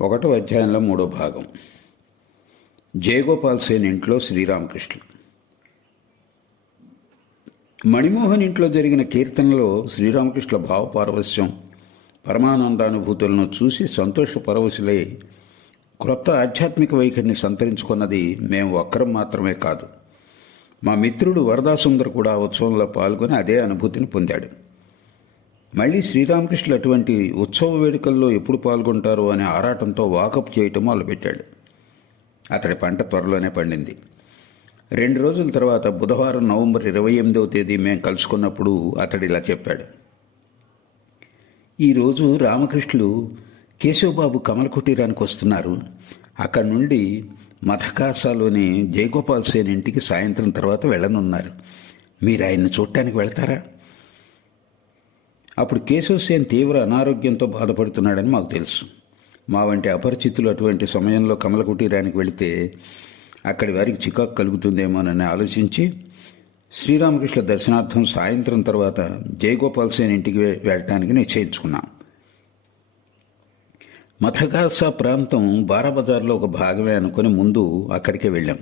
ఒకటో అధ్యాయంలో మూడో భాగం. జయగోపాల్ సేన్ ఇంట్లో శ్రీరామకృష్ణ మణిమోహన్ ఇంట్లో జరిగిన కీర్తనలో శ్రీరామకృష్ణ భావపారవస్యం పరమానందానుభూతులను చూసి సంతోష పరవశులై క్రొత్త ఆధ్యాత్మిక వైఖరిని సంతరించుకున్నది మేము ఒక్కరం మాత్రమే కాదు. మా మిత్రుడు వరదాసుందర్ కూడా ఉత్సవంలో పాల్గొని అదే అనుభూతిని పొందాడు. మళ్ళీ శ్రీరామకృష్ణులు అటువంటి ఉత్సవ వేడుకల్లో ఎప్పుడు పాల్గొంటారు అనే ఆరాటంతో వాకప్ చేయటం మొదలుపెట్టాడు. అతడి పంట త్వరలోనే పండింది. రెండు రోజుల తర్వాత బుధవారం నవంబర్ ఇరవై ఎనిమిదవ తేదీ మేము కలుసుకున్నప్పుడు అతడు ఇలా చెప్పాడు. ఈరోజు రామకృష్ణులు కేశవబాబు కమల కుటీరానికి వస్తున్నారు. అక్కడి నుండి మథకాసాలోని జయగోపాల్ సేన్ ఇంటికి సాయంత్రం తర్వాత వెళ్ళనున్నారు. మీరు ఆయన్ని చూడటానికి వెళ్తారా? అప్పుడు కేశవ్ సేన్ తీవ్ర అనారోగ్యంతో బాధపడుతున్నాడని మాకు తెలుసు. మా వంటి అపరిచితులు అటువంటి సమయంలో కమల కుటీరానికి వెళితే అక్కడి వారికి చికాకు కలుగుతుందేమోనని ఆలోచించి శ్రీరామకృష్ణ దర్శనార్థం సాయంత్రం తర్వాత జయగోపాల్ సేన్ ఇంటికి వెళ్ళటానికి నిశ్చయించుకున్నాం. మథగాసా ప్రాంతం బారాబజార్లో ఒక భాగమే అనుకుని ముందు అక్కడికే వెళ్ళాం.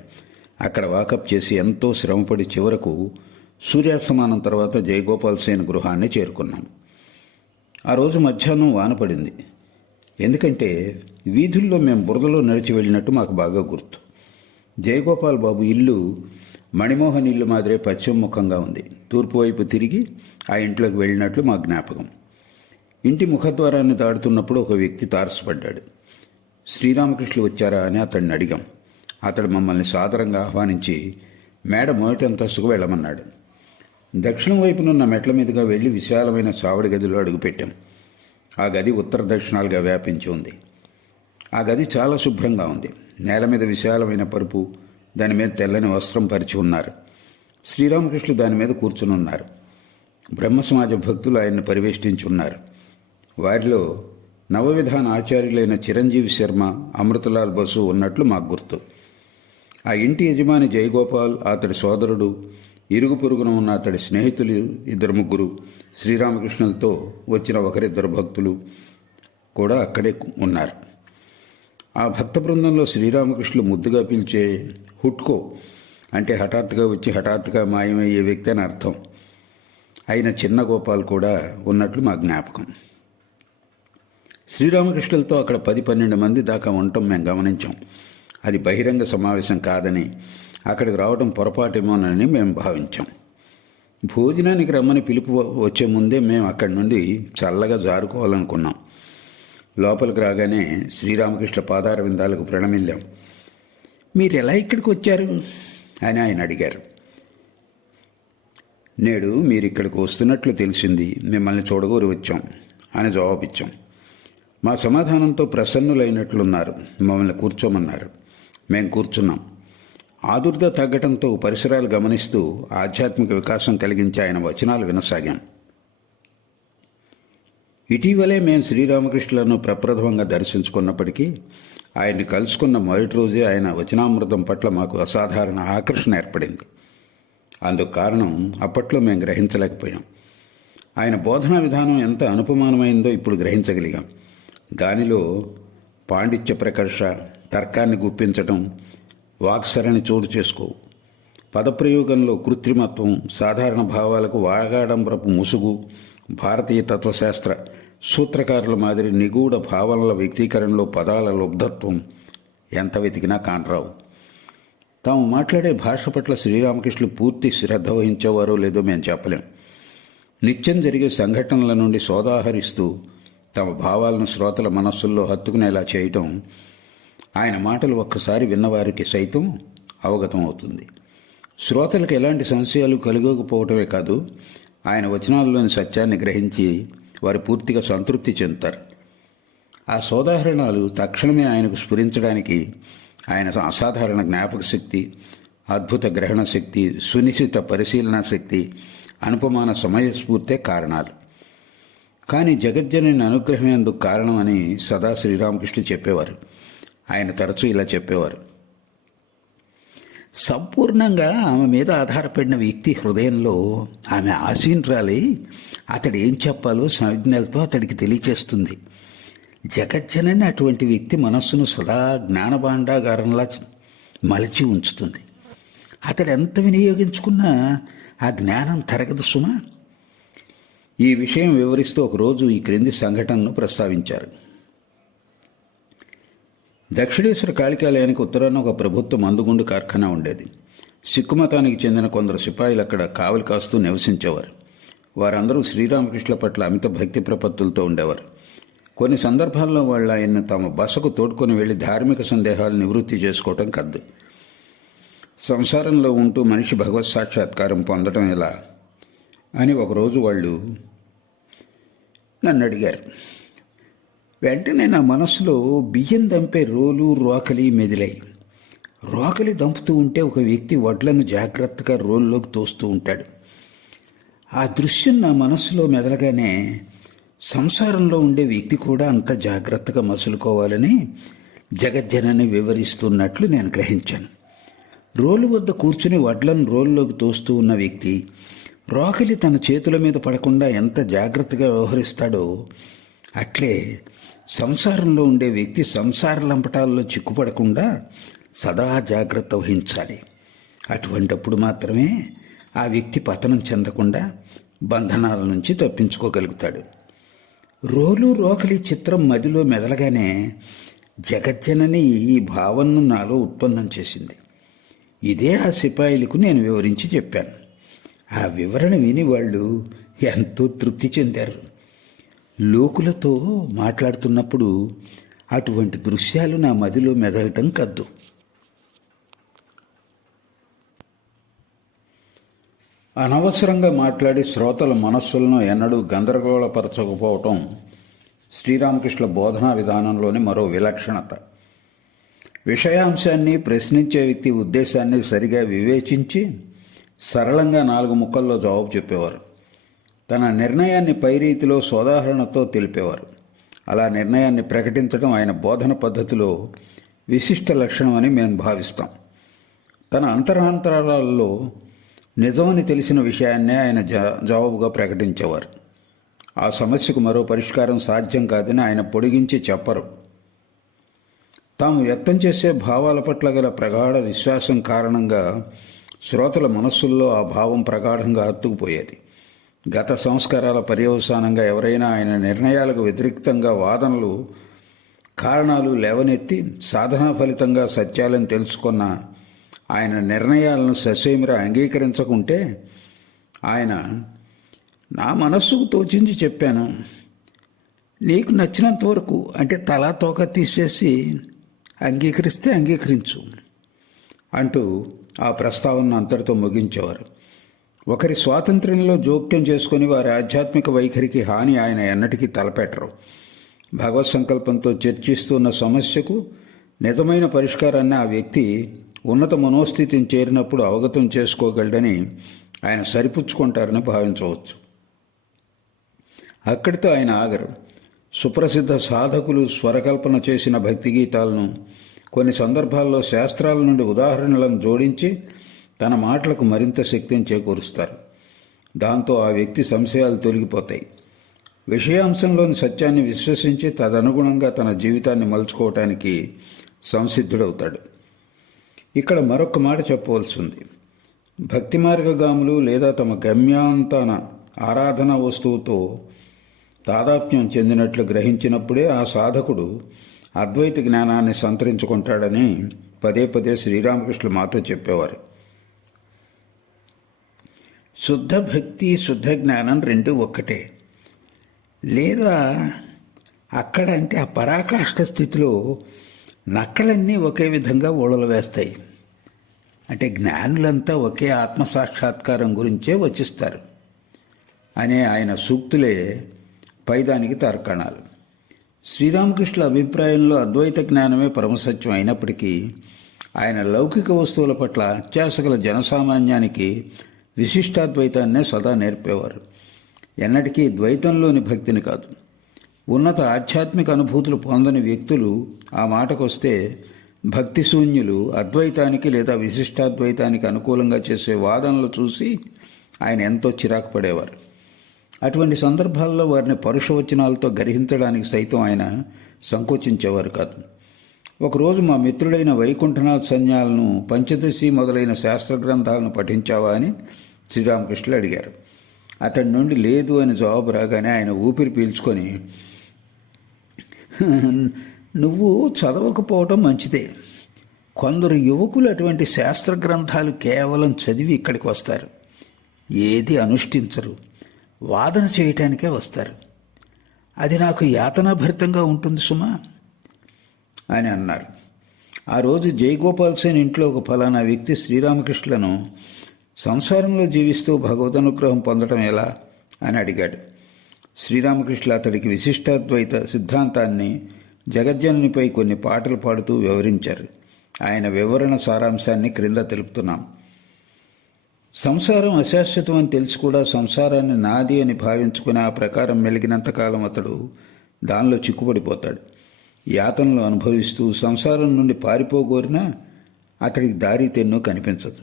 అక్కడ వాకప్ చేసి ఎంతో శ్రమపడి చివరకు సూర్యాస్తమానం తర్వాత జయగోపాల్ సేన్ గృహాన్ని చేరుకున్నాం. ఆ రోజు మధ్యాహ్నం వాన పడింది. ఎందుకంటే వీధుల్లో మేము బురదలో నడిచి వెళ్ళినట్టు మాకు బాగా గుర్తు. జయగోపాల్ బాబు ఇల్లు మణిమోహన్ ఇల్లు మాదిరే పశ్చిమముఖంగా ఉంది. తూర్పు వైపు తిరిగి ఆ ఇంట్లోకి వెళ్ళినట్లు మా జ్ఞాపకం. ఇంటి ముఖద్వారాన్ని దాడుతున్నప్పుడు ఒక వ్యక్తి తారసపడ్డాడు. శ్రీరామకృష్ణులు వచ్చారా అని అతడిని అడిగాం. అతడు మమ్మల్ని సాదరంగా ఆహ్వానించి మేడ మొదటి అంతస్తుకు వెళ్ళమన్నాడు. దక్షిణం వైపునున్న మెట్ల మీదుగా వెళ్ళి విశాలమైన చావడి గదిలో అడుగుపెట్టాం. ఆ గది ఉత్తర దక్షిణాలుగా వ్యాపించి ఉంది. ఆ గది చాలా శుభ్రంగా ఉంది. నేల మీద విశాలమైన పరుపు దాని మీద తెల్లని వస్త్రం పరిచి ఉన్నారు. శ్రీరామకృష్ణులు దాని మీద కూర్చుని ఉన్నారు బ్రహ్మ సమాజ భక్తులు ఆయన్ని పరివేష్టించి ఉన్నారు వారిలో నవవిధాన ఆచార్యులైన చిరంజీవి శర్మ అమృతలాల్ బసు ఉన్నట్లు మాకు గుర్తు. ఆ ఇంటి యజమాని జయగోపాల్ అతడి సోదరుడు ఇరుగు పొరుగున ఉన్న అతడి స్నేహితులు ఇద్దరు ముగ్గురు శ్రీరామకృష్ణులతో వచ్చిన ఒకరిద్దరు భక్తులు కూడా అక్కడే ఉన్నారు. ఆ భక్త బృందంలో శ్రీరామకృష్ణులు ముద్దుగా పిలిచే హుట్కో అంటే హఠాత్తుగా వచ్చి హఠాత్తుగా మాయమయ్యే వ్యక్తి అని అర్థం. అయిన చిన్న గోపాల్ కూడా ఉన్నట్లు మా జ్ఞాపకం. శ్రీరామకృష్ణులతో అక్కడ పది పన్నెండు మంది దాకా ఉండటం మేము గమనించాం. అది బహిరంగ సమావేశం కాదని అక్కడికి రావడం పొరపాటేమోనని మేము భావించాం. భోజనానికి రమ్మని పిలుపు వచ్చే ముందే మేము అక్కడి నుండి చల్లగా జారుకోవాలనుకున్నాం. లోపలికి రాగానే శ్రీరామకృష్ణ పాదార విందాలకు ప్రణమిల్లాం. మీరు ఎలా ఇక్కడికి వచ్చారు? అని ఆయన అడిగారు. నేడు మీరు ఇక్కడికి వస్తున్నట్లు తెలిసింది. మిమ్మల్ని చూడగోరు వచ్చాం అని జవాబిచ్చాం. మా సమాధానంతో ప్రసన్నులైనట్లున్నారు. మమ్మల్ని కూర్చోమన్నారు. మేం కూర్చున్నాం. ఆదుర్ద తగ్గటంతో పరిసరాలు గమనిస్తూ ఆధ్యాత్మిక వికాసం కలిగించే ఆయన వచనాలు వినసాగాం. ఇటీవలే మేము శ్రీరామకృష్ణులను ప్రప్రథమంగా దర్శించుకున్నప్పటికీ ఆయన్ని కలుసుకున్న మొదటి రోజే ఆయన వచనామృతం పట్ల మాకు అసాధారణ ఆకర్షణ ఏర్పడింది. అందుకు కారణం అప్పట్లో మేము గ్రహించలేకపోయాం. ఆయన బోధనా విధానం ఎంత అనుపమానమైందో ఇప్పుడు గ్రహించగలిగాం. దానిలో పాండిత్య ప్రకర్ష తర్కాన్ని గుప్పించటం వాక్సరణి చోటు చేసుకోవు పదప్రయోగంలో కృత్రిమత్వం సాధారణ భావాలకు వాగాడంబరపు ముసుగు భారతీయ తత్వశాస్త్ర సూత్రకారుల మాదిరి నిగూఢ భావనల వ్యక్తీకరణలో పదాల లబ్ధత్వం ఎంత వెతికినా కానరావు తాము మాట్లాడే భాష పట్ల శ్రీరామకృష్ణులు పూర్తి శ్రద్ధ వహించేవారో లేదో మేము చెప్పలేం. నిత్యం జరిగే సంఘటనల నుండి సోదాహరిస్తూ తమ భావాలను శ్రోతల మనస్సుల్లో హత్తుకునేలా చేయటం ఆయన మాటలు ఒక్కసారి విన్నవారికి సైతం అవగతం అవుతుంది. శ్రోతలకు ఎలాంటి సంశయాలు కలుగకపోవటమే కాదు ఆయన వచనాల్లోని సత్యాన్ని గ్రహించి వారు పూర్తిగా సంతృప్తి చెందుతారు. ఆ సోదాహరణాలు తక్షణమే ఆయనకు స్ఫురించడానికి ఆయన అసాధారణ జ్ఞాపక శక్తి అద్భుత గ్రహణ శక్తి సునిశ్చిత పరిశీలన శక్తి అనుపమాన సమయస్ఫూర్తే కారణాలు. కానీ జగజ్జనని అనుగ్రహం ఎందుకు కారణమని సదా శ్రీరామకృష్ణ చెప్పేవారు. ఆయన తరచూ ఇలా చెప్పేవారు. సంపూర్ణంగా ఆమె మీద ఆధారపడిన వ్యక్తి హృదయంలో ఆమె ఆసీనురాలి అతడు ఏం చెప్పాలో సంజ్ఞలతో అతడికి తెలియచేస్తుంది. జగజ్జనని అటువంటి వ్యక్తి మనస్సును సదా జ్ఞానభాండాగారంలా మలచి ఉంచుతుంది. అతడు ఎంత వినియోగించుకున్నా ఆ జ్ఞానం తరగదు సుమా. ఈ విషయం వివరిస్తూ ఒకరోజు ఈ క్రింది సంఘటనను ప్రస్తావించారు. దక్షిణేశ్వర కాళికాలయానికి ఉత్తరాన ఒక ప్రభుత్వ మందుగుండు కార్ఖానా ఉండేది. సిక్కు మతానికి చెందిన కొందరు సిపాయిలు అక్కడ కావలి కాస్తూ నివసించేవారు. వారందరూ శ్రీరామకృష్ణ పట్ల అమిత భక్తి ప్రపత్తులతో ఉండేవారు. కొన్ని సందర్భాల్లో వాళ్ళు ఆయన్ను తమ బసకు తోడుకొని వెళ్ళి ధార్మిక సందేహాలు నివృత్తి చేసుకోవటం కద్దు. సంసారంలో ఉంటూ మనిషి భగవత్ సాక్షాత్కారం పొందడం ఎలా? అని ఒకరోజు వాళ్ళు నన్ను అడిగారు. వెంటనే నా మనసులో బియ్యం దంపే రోలు రోకలి మెదిలాయి. రోకలి దంపుతూ ఉంటే ఒక వ్యక్తి వడ్లను జాగ్రత్తగా రోల్లోకి తోస్తూ ఉంటాడు. ఆ దృశ్యం నా మనసులో మెదలగానే సంసారంలో ఉండే వ్యక్తి కూడా అంత జాగ్రత్తగా మసులుకోవాలని జగజ్జనని వివరిస్తున్నట్లు నేను గ్రహించాను. రోలు వద్ద కూర్చుని వడ్లను రోల్లోకి తోస్తూ ఉన్న వ్యక్తి రోకలి తన చేతుల మీద పడకుండా ఎంత జాగ్రత్తగా వ్యవహరిస్తాడో అట్లే సంసారంలో ఉండే వ్యక్తి సంసార లంపటాల్లో చిక్కుపడకుండా సదా జాగ్రత్త వహించాలి. అటువంటప్పుడు మాత్రమే ఆ వ్యక్తి పతనం చెందకుండా బంధనాల నుంచి తప్పించుకోగలుగుతాడు. రోలు రోకలి చిత్రం మదిలో మెదలగానే జగజ్జనని ఈ భావనను నాలో ఉత్పన్నం చేసింది. ఇదే ఆ సిపాయిలకు నేను వివరించి చెప్పాను. ఆ వివరణ విని వాళ్ళు ఎంతో తృప్తి చెందారు. లోకులతో మాట్లాడుతున్నప్పుడు అటువంటి దృశ్యాలు నా మదిలో మెదలటం కద్దు. అనవసరంగా మాట్లాడి శ్రోతల మనస్సులను ఎన్నడూ గందరగోళపరచకపోవటం శ్రీరామకృష్ణ బోధనా విధానంలోని మరో విలక్షణత. విషయాంశాన్ని ప్రశ్నించే వ్యక్తి ఉద్దేశాన్ని సరిగా వివేచించి సరళంగా నాలుగు ముక్కల్లో జవాబు చెప్పేవారు. తన నిర్ణయాన్ని పై రీతిలో సోదాహరణతో తెలిపేవారు. అలా నిర్ణయాన్ని ప్రకటించడం ఆయన బోధన పద్ధతిలో విశిష్ట లక్షణం అని మేము భావిస్తాం. తన అంతరాంతరాలలో నిజమని తెలిసిన విషయాన్నే ఆయన జవాబుగా ప్రకటించేవారు. ఆ సమస్యకు మరో పరిష్కారం సాధ్యం కాదని ఆయన పొడిగించి చెప్పరు. తాము వ్యక్తం చేసే భావాల పట్ల గల ప్రగాఢ విశ్వాసం కారణంగా శ్రోతల మనస్సుల్లో ఆ భావం ప్రగాఢంగా అత్తుకుపోయేది గత సంస్కారాల పర్యవసానంగా ఎవరైనా ఆయన నిర్ణయాలకు వ్యతిరేక్తంగా వాదనలు కారణాలు లేవనెత్తి సాధనా ఫలితంగా సత్యాలను తెలుసుకున్న ఆయన నిర్ణయాలను ససేమిర అంగీకరించకుంటే ఆయన నా మనస్సుకు తోచించి చెప్పాను. నీకు నచ్చినంత వరకు అంటే తలా తోక తీసేసి అంగీకరిస్తే అంగీకరించు అంటూ ఆ ప్రస్తావనను అంతటితో ముగించేవారు. ఒకరి స్వాతంత్ర్యంలో జోక్యం చేసుకుని వారి ఆధ్యాత్మిక వైఖరికి హాని ఆయన ఎన్నటికీ తలపెట్టరు. భగవత్ సంకల్పంతో చర్చిస్తున్న సమస్యకు నిజమైన పరిష్కారాన్ని ఆ వ్యక్తి ఉన్నత మనోస్థితిని చేరినప్పుడు అవగతం చేసుకోగలడని ఆయన సరిపుచ్చుకుంటారని భావించవచ్చు. అక్కడితో ఆయన ఆగరు. సుప్రసిద్ధ సాధకులు స్వరకల్పన చేసిన భక్తి గీతాలను కొన్ని సందర్భాల్లో శాస్త్రాల నుండి ఉదాహరణలను జోడించి తన మాటలకు మరింత శక్తిని చేకూరుస్తారు. దాంతో ఆ వ్యక్తి సంశయాలు తొలగిపోతాయి. విషయాంశంలోని సత్యాన్ని విశ్వసించి తదనుగుణంగా తన జీవితాన్ని మలుచుకోవటానికి సంసిద్ధుడవుతాడు. ఇక్కడ మరొక మాట చెప్పవలసి ఉంది. భక్తి మార్గగాములు లేదా తమ గమ్యాంతన ఆరాధన వస్తువుతో తాదాత్మ్యం చెందినట్లు గ్రహించినప్పుడే ఆ సాధకుడు అద్వైత జ్ఞానాన్ని సంతరించుకుంటాడని పదే పదే శ్రీరామకృష్ణ మాతో చెప్పేవారు. శుద్ధ భక్తి శుద్ధ జ్ఞానం రెండు ఒక్కటే. లేదా అక్కడ అంటే ఆ పరాకాష్ఠ స్థితిలో నక్కలన్నీ ఒకే విధంగా ఓడలు వేస్తాయి. అంటే జ్ఞానులంతా ఒకే ఆత్మసాక్షాత్కారం గురించే వచిస్తారు. అనే ఆయన సూక్తులే పైదానికి తర్కణాలు. శ్రీరామకృష్ణ అభిప్రాయంలో అద్వైత జ్ఞానమే పరమసత్యం అయినప్పటికీ ఆయన లౌకిక వస్తువుల పట్ల అత్యాసగల జనసామాన్యానికి విశిష్టాద్వైతాన్నే సదా నేర్పేవారు. ఎన్నటికీ ద్వైతంలోని భక్తిని కాదు. ఉన్నత ఆధ్యాత్మిక అనుభూతులు పొందని వ్యక్తులు ఆ మాటకొస్తే భక్తి శూన్యులు అద్వైతానికి లేదా విశిష్టాద్వైతానికి అనుకూలంగా చేసే వాదనలు చూసి ఆయన ఎంతో చిరాకు పడేవారు. అటువంటి సందర్భాల్లో వారిని పరుషవచనాలతో గ్రహించడానికి సైతం ఆయన సంకోచించేవారు కాదు. ఒకరోజు మా మిత్రుడైన వైకుంఠనాథ్ సన్యాలను పంచదశి మొదలైన శాస్త్ర గ్రంథాలను పఠించావా అని శ్రీరామకృష్ణులు అడిగారు. అతడి నుండి లేదు అని జవాబు రాగానే ఆయన ఊపిరి పీల్చుకొని నువ్వు చదవకపోవటం మంచిదే. కొందరు యువకులు అటువంటి శాస్త్ర గ్రంథాలు కేవలం చదివి ఇక్కడికి వస్తారు. ఏది అనుష్ఠించరు. వాదన చేయటానికే వస్తారు. అది నాకు యాతనాభరితంగా ఉంటుంది సుమా అని అన్నారు. ఆ రోజు జయగోపాల్ సేన్ ఇంట్లో ఒక ఫలానా వ్యక్తి శ్రీరామకృష్ణులను సంసారంలో జీవిస్తూ భగవద్ అనుగ్రహం పొందడం ఎలా అని అడిగాడు. శ్రీరామకృష్ణ అతడికి విశిష్టాద్వైత సిద్ధాంతాన్ని జగజ్జననిపై కొన్ని పాటలు పాడుతూ వివరించారు. ఆయన వివరణ సారాంశాన్ని క్రింద తెలుపుతున్నాం. సంసారం అశాశ్వతం అని తెలిసి కూడా సంసారాన్ని నాది అని భావించుకుని ఆ ప్రకారం మెలిగినంతకాలం అతడు దానిలో చిక్కుపడిపోతాడు. యాతనలు అనుభవిస్తూ సంసారం నుండి పారిపోగోరినా అతడికి దారి తెన్నో కనిపించదు.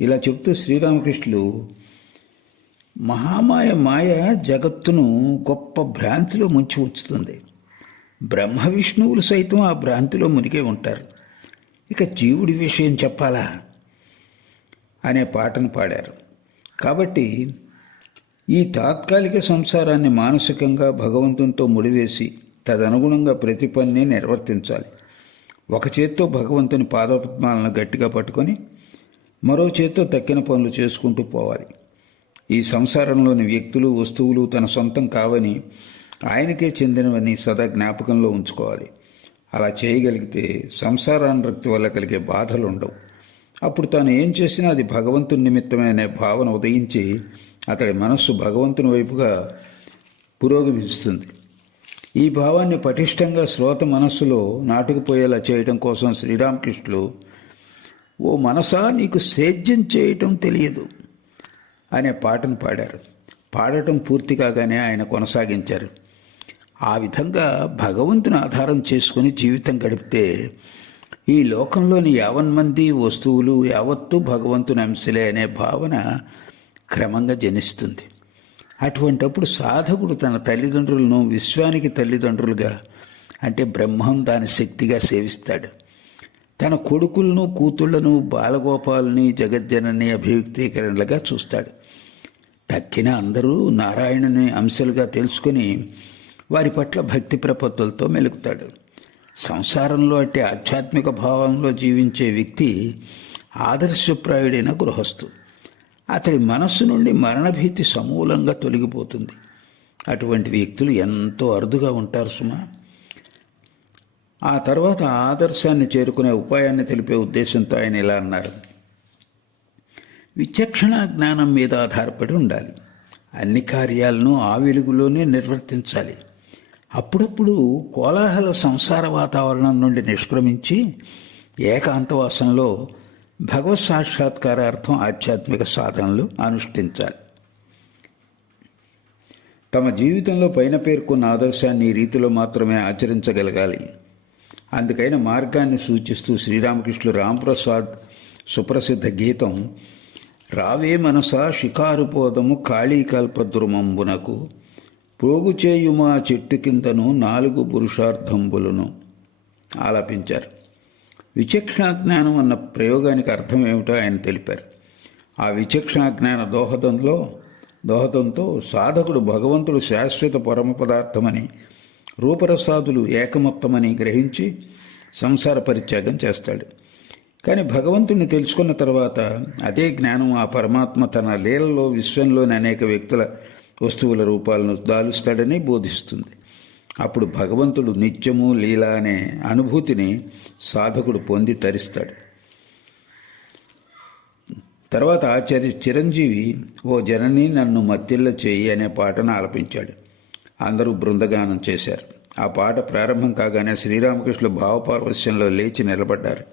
ఇలా చెప్తూ శ్రీరామకృష్ణులు మహామాయ మాయ జగత్తును గొప్ప భ్రాంతిలో ముంచి ఉంచుతుంది. బ్రహ్మ విష్ణువులు సైతం ఆ భ్రాంతిలో మునిగే ఉంటారు. ఇక జీవుడి విషయం చెప్పాలా? అనే పాటను పాడారు. కాబట్టి ఈ తాత్కాలిక సంసారాన్ని మానసికంగా భగవంతునితో ముడివేసి తదనుగుణంగా ప్రతి పనిని నిర్వర్తించాలి. ఒక చేత్తో భగవంతుని పాదపద్మాలను గట్టిగా పట్టుకొని మరో చేత్తో తక్కిన పనులు చేసుకుంటూ పోవాలి. ఈ సంసారంలోని వ్యక్తులు వస్తువులు తన సొంతం కావని ఆయనకే చెందినవని సదా జ్ఞాపకంలో ఉంచుకోవాలి. అలా చేయగలిగితే సంసారానురక్తి వల్ల కలిగే బాధలు ఉండవు అప్పుడు తాను ఏం చేసినా అది భగవంతుని నిమిత్తమే అనే భావన ఉదయించి అతడి మనస్సు భగవంతుని వైపుగా పురోగమిస్తుంది. ఈ భావాన్ని పటిష్టంగా శ్రోత మనస్సులో నాటుకుపోయేలా చేయటం కోసం శ్రీరామకృష్ణులు ఓ మనసా నీకు సేద్యం చేయటం తెలియదు అనే పాటను పాడారు. పాడటం పూర్తి కాగానే ఆయన కొనసాగించారు. ఆ విధంగా భగవంతుని ఆధారం చేసుకుని జీవితం గడిపితే ఈ లోకంలోని యావన్మంది వస్తువులు యావత్తు భగవంతుని అంశలే అనే భావన క్రమంగా జనిస్తుంది. అటువంటప్పుడు సాధకుడు తన తల్లిదండ్రులను విశ్వానికి తల్లిదండ్రులుగా అంటే బ్రహ్మం దాని శక్తిగా సేవిస్తాడు. తన కొడుకులను కూతుళ్ళను బాలగోపాలని జగజ్జనని అభివ్యక్తీకరణలుగా చూస్తాడు. తక్కిన అందరూ నారాయణని అంశాలుగా తెలుసుకుని వారి పట్ల భక్తి ప్రపత్తులతో మెలుగుతాడు. సంసారంలో అంటే ఆధ్యాత్మిక భావంలో జీవించే వ్యక్తి ఆదర్శప్రాయుడైన గృహస్థు. అతడి మనస్సు నుండి మరణభీతి సమూలంగా తొలగిపోతుంది. అటువంటి వ్యక్తులు ఎంతో అరుదుగా ఉంటారు సుమా. ఆ తర్వాత ఆదర్శాన్ని చేరుకునే ఉపాయాన్ని తెలిపే ఉద్దేశంతో ఆయన ఇలా అన్నారు. విచక్షణ జ్ఞానం మీద ఆధారపడి ఉండాలి. అన్ని కార్యాలను ఆ వెలుగులోనే నిర్వర్తించాలి. అప్పుడప్పుడు కోలాహల సంసార వాతావరణం నుండి నిష్క్రమించి ఏకాంతవాసంలో భగవత్ సాక్షాత్కారార్థం ఆధ్యాత్మిక సాధనలు అనుష్ఠించాలి. తమ జీవితంలో పైన పేర్కొన్న ఆదర్శాన్ని ఈ రీతిలో మాత్రమే ఆచరించగలగాలి. అందుకైన మార్గాన్ని సూచిస్తూ శ్రీరామకృష్ణుడు రాంప్రసాద్ సుప్రసిద్ధ గీతం రావే మనసా షికారుపోదము కాళీకల్పద్రుమంబునకు పోగు చేయుమా చెట్టు కిందను నాలుగు పురుషార్థంబులను ఆలపించారు. విచక్షణ జ్ఞానం అన్న ప్రయోగానికి అర్థం ఏమిటో ఆయన తెలిపారు. ఆ విచక్షణ జ్ఞాన దోహదంలో దోహదంతో సాధకుడు భగవంతుడు శాశ్వత పరమ పదార్థమని రూపరసాదులు ఏకమొత్తమని గ్రహించి సంసార పరిత్యాగం చేస్తాడు. కానీ భగవంతుడిని తెలుసుకున్న తర్వాత అదే జ్ఞానం ఆ పరమాత్మ తన లీలలో విశ్వంలోని అనేక వ్యక్తుల వస్తువుల రూపాలను దాలుస్తాడని బోధిస్తుంది. అప్పుడు భగవంతుడు నిత్యము లీల అనే అనుభూతిని సాధకుడు పొంది తరిస్తాడు. తర్వాత ఆచార్య చిరంజీవి ఓ జనని నన్ను మత్తిళ్ళ చేయి అనే పాటను ఆలపించాడు. అందరూ బృందగానం చేశారు. ఆ పాట ప్రారంభం కాగానే శ్రీరామకృష్ణులు భావపార్వశ్యంలో లేచి నిలబడ్డారు.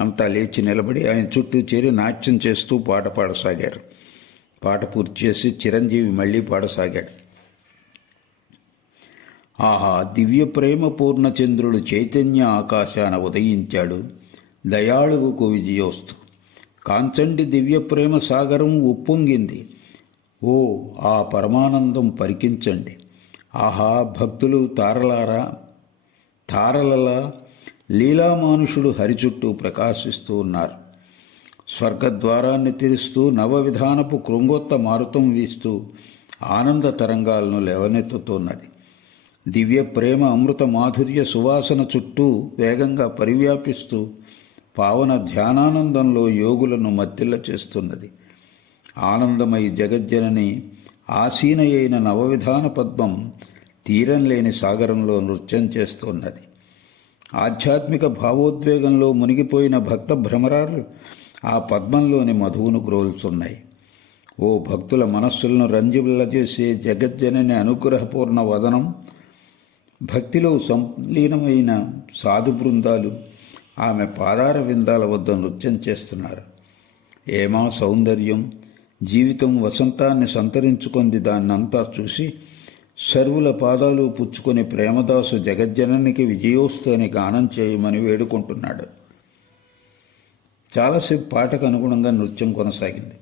అంతా లేచి నిలబడి ఆయన చుట్టూ చేరి నాట్యం చేస్తూ పాట పాడసాగారు. పాట పూర్తి చేసి చిరంజీవి మళ్ళీ పాడసాగాడు. ఆహా దివ్య ప్రేమ పూర్ణచంద్రుడు చైతన్య ఆకాశాన ఉదయించాడు. దయాళువుకు విజయోస్తు కాంచండి దివ్య ప్రేమ సాగరం ఉప్పొంగింది. ఓ ఆ పరమానందం పరికించండి. ఆహా భక్తులు తారలారా తారలలా లీలామానుషుడు హరి చుట్టూ ప్రకాశిస్తూ ఉన్నారు. స్వర్గద్వారాన్ని తెరుస్తూ నవవిధానపు కృంగొత్త మారుతం వీస్తూ ఆనంద తరంగాలను లేవనెత్తుతున్నది. దివ్య ప్రేమ అమృత మాధుర్య సువాసన చుట్టూ వేగంగా పరివ్యాపిస్తూ పావన ధ్యానానందంలో యోగులను మత్తిల్ల చేస్తున్నది. ఆనందమై జగజ్జనని ఆసీనయైన నవవిధాన పద్మం తీరం లేని సాగరంలో నృత్యం చేస్తున్నది. ఆధ్యాత్మిక భావోద్వేగంలో మునిగిపోయిన భక్త భ్రమరాలు ఆ పద్మంలోని మధువును గ్రోల్చున్నాయి. ఓ భక్తుల మనస్సులను రంజిల్లజేసే జగజ్జనని అనుగ్రహపూర్ణ వదనం భక్తిలో సంలీనమైన సాధు బృందాలు ఆమె పాదార విందాల వద్ద నృత్యం చేస్తున్నారు. ఏమా సౌందర్యం? జీవితం వసంతాన్ని సంతరించుకుంది దాన్నంతా చూసి సర్వుల పాదాలు పుచ్చుకొని ప్రేమదాసు జగజ్జననికి విజయోస్తు అని గానం చేయమని వేడుకుంటున్నాడు. చాలాసేపు పాటకు అనుగుణంగా నృత్యం కొనసాగింది.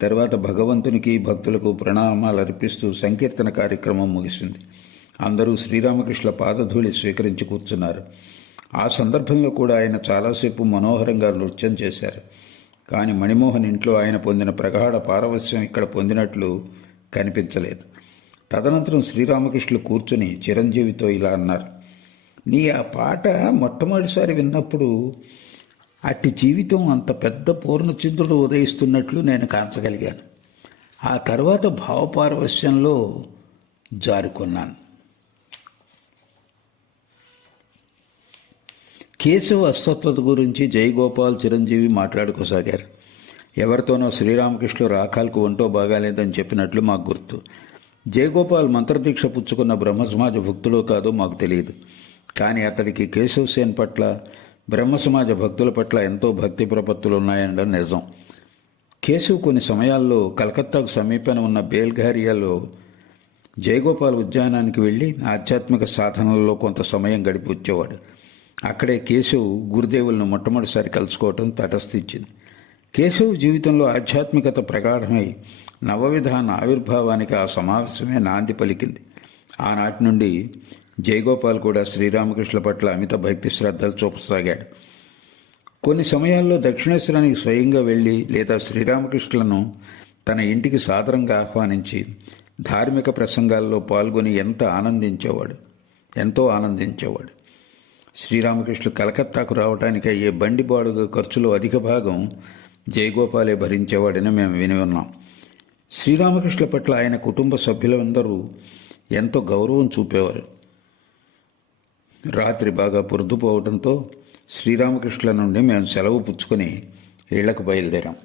తర్వాత భగవంతునికి భక్తులకు ప్రణామాలు అర్పిస్తూ సంకీర్తన కార్యక్రమం ముగిసింది. అందరూ శ్రీరామకృష్ణ పాదధూళి స్వీకరించి కూర్చున్నారు. ఆ సందర్భంలో కూడా ఆయన చాలాసేపు మనోహరంగా నృత్యం చేశారు. కానీ మణిమోహన్ ఇంట్లో ఆయన పొందిన ప్రగాఢ పారవస్యం ఇక్కడ పొందినట్లు కనిపించలేదు. తదనంతరం శ్రీరామకృష్ణులు కూర్చుని చిరంజీవితో ఇలా అన్నారు నీ ఆ పాట మొట్టమొదటిసారి విన్నప్పుడు అట్టి జీవితం అంత పెద్ద పూర్ణచంద్రుడు ఉదయిస్తున్నట్లు నేను కాంచగలిగాను. ఆ తర్వాత భావపారవశ్యంలో జారుకున్నాను. కేశవ అస్వత్వత గురించి జయగోపాల్ చిరంజీవి మాట్లాడుకోసాగారు. ఎవరితోనో శ్రీరామకృష్ణుడు రాకాలకు ఒంటో బాగాలేదని చెప్పినట్లు మాకు గుర్తు. జయగోపాల్ మంత్రదీక్ష పుచ్చుకున్న బ్రహ్మసమాజ భక్తుడో కాదో మాకు తెలియదు. కానీ అతడికి కేశవసేన్ పట్ల బ్రహ్మ బ్రహ్మసమాజ భక్తుల పట్ల ఎంతో భక్తి ప్రపత్తులు ఉన్నాయనడం నిజం. కేశవ్ కొన్ని సమయాల్లో కలకత్తాకు సమీపంలో ఉన్న బేల్ఘారియాలో జయగోపాల్ ఉద్యానానికి వెళ్ళి ఆధ్యాత్మిక సాధనల్లో కొంత సమయం గడిపి వచ్చేవాడు. అక్కడే కేశవ్ గురుదేవులను మొట్టమొదటిసారి కలుసుకోవటం తటస్థించింది. కేశవ్ జీవితంలో ఆధ్యాత్మికత ప్రగాఢమై నవవిధాన ఆవిర్భావానికి ఆ సమావేశమే నాంది పలికింది. ఆనాటి నుండి జయగోపాల్ కూడా శ్రీరామకృష్ణ పట్ల అమిత భక్తి శ్రద్ధలు చూపసాగాడు. కొన్ని సమయాల్లో దక్షిణేశ్వరానికి స్వయంగా వెళ్ళి లేదా శ్రీరామకృష్ణులను తన ఇంటికి సాదరంగా ఆహ్వానించి ధార్మిక ప్రసంగాల్లో పాల్గొని ఎంత ఆనందించేవాడు ఎంతో ఆనందించేవాడు. శ్రీరామకృష్ణుడు కలకత్తాకు రావడానికి అయ్యే బండి బాడుగ ఖర్చులో అధిక భాగం జయగోపాలే భరించేవాడని మేము విని ఉన్నాం. శ్రీరామకృష్ణ పట్ల ఆయన కుటుంబ సభ్యులందరూ ఎంతో గౌరవం చూపేవారు. రాత్రి బాగా పొరుదుపోవడంతో శ్రీరామకృష్ణుల నుండి మేము సెలవు పుచ్చుకొని ఇళ్ళకు బయలుదేరాం.